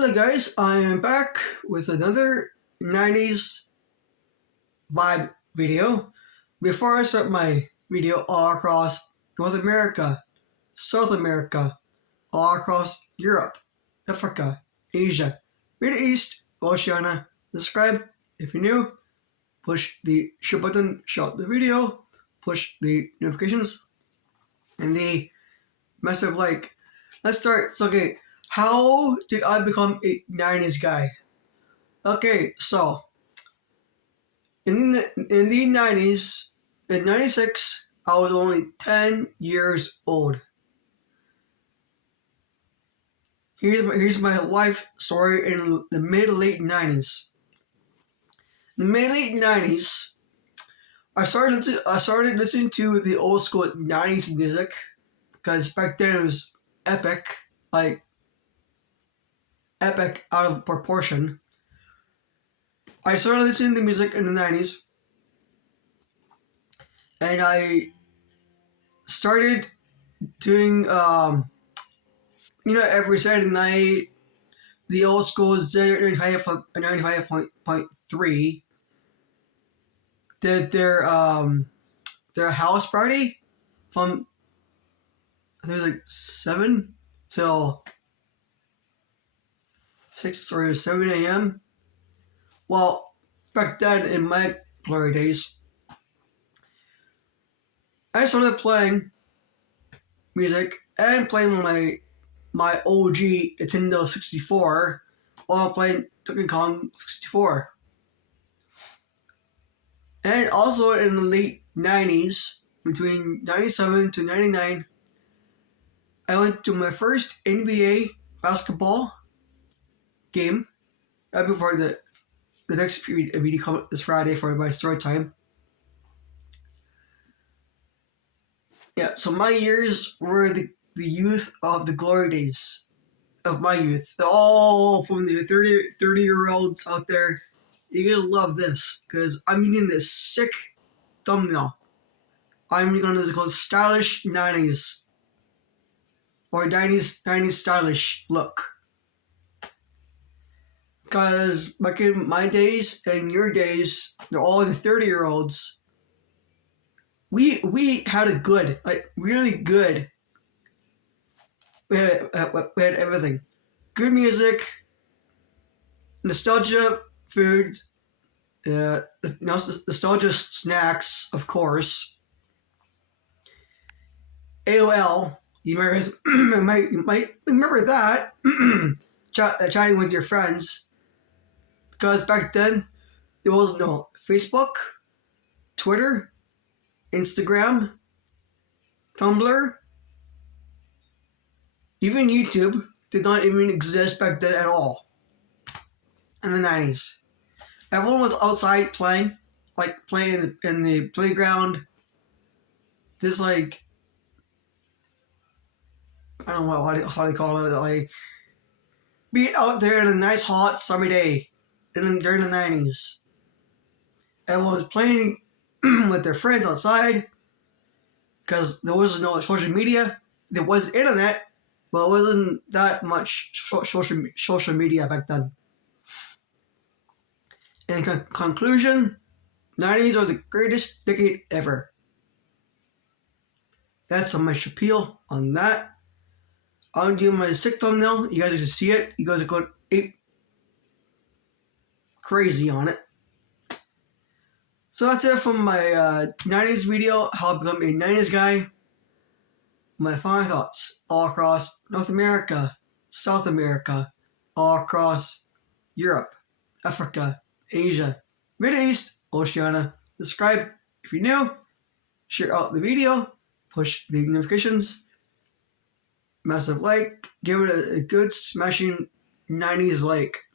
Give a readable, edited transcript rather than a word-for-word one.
Hello guys, I am back with another 90s vibe video. Before I start my video all across North America, South America, all across Europe, Africa, Asia, Middle East, Oceania, subscribe if you're new, push the share button, shout the video, push the notifications, and the massive like. Let's start. So okay, how did I become a 90s guy? Okay, so in the 90s, in 96, I was only 10 years old. Here's my life story in the mid-late 90s. In the mid-late 90s, I started listening to the old school 90s music because back then it was epic, like epic out of proportion. I started listening to music in the 90s, and I started doing, every Saturday night, the old school 95.3 did their house party from, I think it was like 7 till 6 or 7 a.m. Well, back then in my glory days, I started playing music and playing my OG Nintendo 64 while playing Donkey Kong 64. And also in the late 90s, between 97 to 99, I went to my first NBA basketball game right before the next video come this Friday for my story time. Yeah, so my years were the youth of the glory days of my youth. All from the 30-year-olds out there. You're gonna love this because I'm using this sick thumbnail. I'm gonna go stylish 90s or 90s stylish look. Because back in my days and your days, they're all the 30-year-olds. We had a good, like really good. We had everything, good music, nostalgia food, nostalgia snacks, of course. AOL, you might remember that. Chatting with your friends. Because back then, there was no Facebook, Twitter, Instagram, Tumblr, even YouTube did not even exist back then at all. In the 90s. Everyone was outside playing, like playing in the playground. Just like, I don't know how they call it, like being out there in a nice hot summer day during the 90s. Everyone was playing with their friends outside because there was no social media. There was internet, but it wasn't that much social media back then. In conclusion, 90s are the greatest decade ever. That's my spiel on that. I'll do my sick thumbnail. You guys can see it. You guys are going ape crazy on it. So that's it from my 90s video, how I become a 90s guy. My final thoughts all across North America, South America, all across Europe, Africa, Asia, Middle East, Oceania. Subscribe if you're new. Share out the video. Push the notifications. Massive like. Give it a good smashing 90s like.